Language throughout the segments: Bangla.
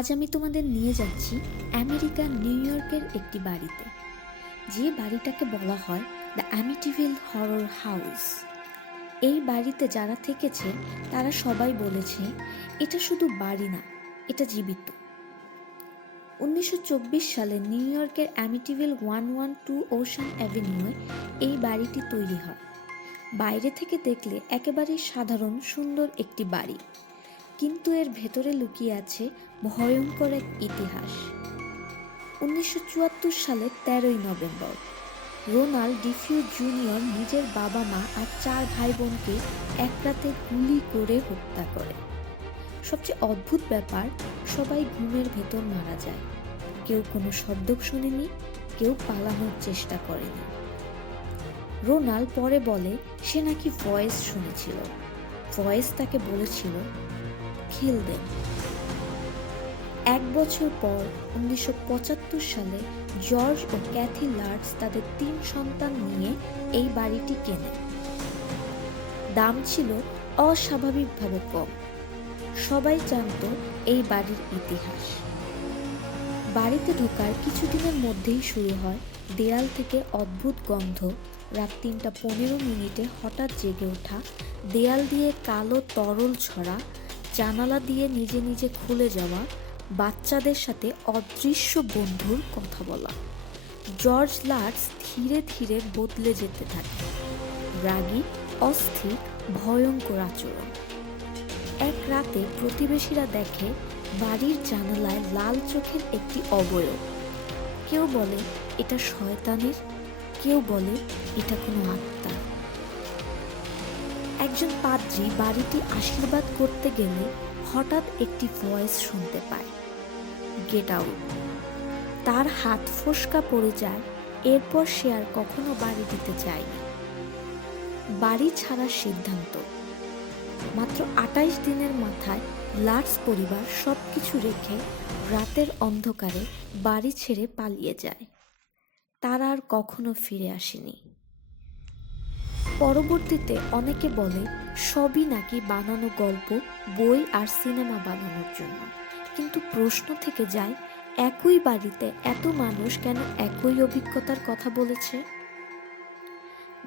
আজ আমি তোমাদের নিয়ে যাচ্ছি আমেরিকার নিউ ইয়র্কের একটি বাড়িতে, যে বাড়িটাকে বলা হয় দ্য অ্যামিটিভিল হরর হাউস। এই বাড়িতে যারা থেকেছে তারা সবাই বলেছে এটা শুধু বাড়ি না, এটা জীবিত। 1924 সালে নিউ ইয়র্কের অ্যামিটিভিল 112 ওশান অ্যাভিনিউয়ে এই বাড়িটি তৈরি হয়। বাইরে থেকে দেখলে একেবারেই সাধারণ সুন্দর একটি বাড়ি, কিন্তু এর ভেতরে লুকিয়ে আছে ভয়ঙ্কর এক ইতিহাস। 1974 সালের 13ই নভেম্বর রোনাল্ড ডিফিউ জুনিয়র নিজের বাবা মা আর 4 ভাই বোনকে এক রাতে গুলি করে হত্যা করে। সবচেয়ে অদ্ভুত ব্যাপার, সবাই ঘুমের ভেতর মারা যায়। কেউ কোনো শব্দ শোনেনি, কেউ পালানোর চেষ্টা করেনি। রোনাল্ড পরে বলে সে নাকি ভয়েস শুনেছিল। ভয়েস তাকে বলেছিল কিল দেম। 1 বছর পর 1975 সালে জর্জ ও ক্যাথি লার্ডস তাদের 3 সন্তান নিয়ে এই বাড়িটি কেনে। দাম ছিল অস্বাভাবিকভাবে কম। সবাই জানত এই বাড়ির ইতিহাস। বাড়িতে ঢোকার কিছুদিনের মধ্যেই শুরু হয় দেয়াল থেকে অদ্ভুত গন্ধ, রাত 3:15 হঠাৎ জেগে ওঠা, দেয়াল দিয়ে কালো তরল ছড়া, জানালা দিয়ে নিজে নিজে খুলে যাওয়া, বাচ্চাদের সাথে অদৃশ্য বন্ধুর কথা বলা। জর্জ লার্ডস ধীরে ধীরে বদলে যেতে থাকে, রাগী, অস্থির, ভয়ঙ্কর আচরণ। এক রাতে প্রতিবেশীরা দেখে বাড়ির জানালায় লাল চোখের একটি অবয়ব। কেউ বলে এটা শয়তানের, কেউ বলে এটা কোনো আত্মা। একজন পাদ্রী বাড়িটি আশীর্বাদ করতে গেলে হঠাৎ একটি ভয়েস শুনতে পায়, গেট আউট। তার হাত ফোস্কা পড়ে যায়। এরপর সে আর কখনো বাড়ি দিতে চায়নি। বাড়ি ছাড়ার সিদ্ধান্ত। মাত্র 28 দিনের মাথায় লার্ডস পরিবার সবকিছু রেখে রাতের অন্ধকারে বাড়ি ছেড়ে পালিয়ে যায়। তারা আর কখনো ফিরে আসেনি। পরবর্তীতে অনেকে বলে সবই নাকি বানানো গল্প, বই আর সিনেমা বানানোর জন্য। কিন্তু প্রশ্ন থেকে যায়, একই বাড়িতে এত মানুষ কেন একই অভিজ্ঞতার কথা বলেছে?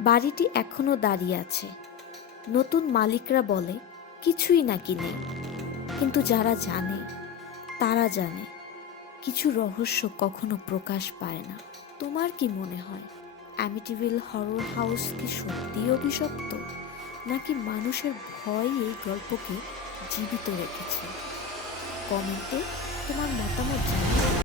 বাড়িটি এখনো দাঁড়িয়ে আছে। নতুন মালিকরা বলে কিছুই নাকি নেই, কিন্তু যারা জানে তারা জানে কিছু রহস্য কখনো প্রকাশ পায় না। তোমার কি মনে হয়, অ্যামিটিভিল হরর হাউস কি সত্যিই অভিশপ্ত, নাকি মানুষের ভয় এই গল্পকে জীবিত রেখেছে? কমেন্টে তোমার মতামত জানাও।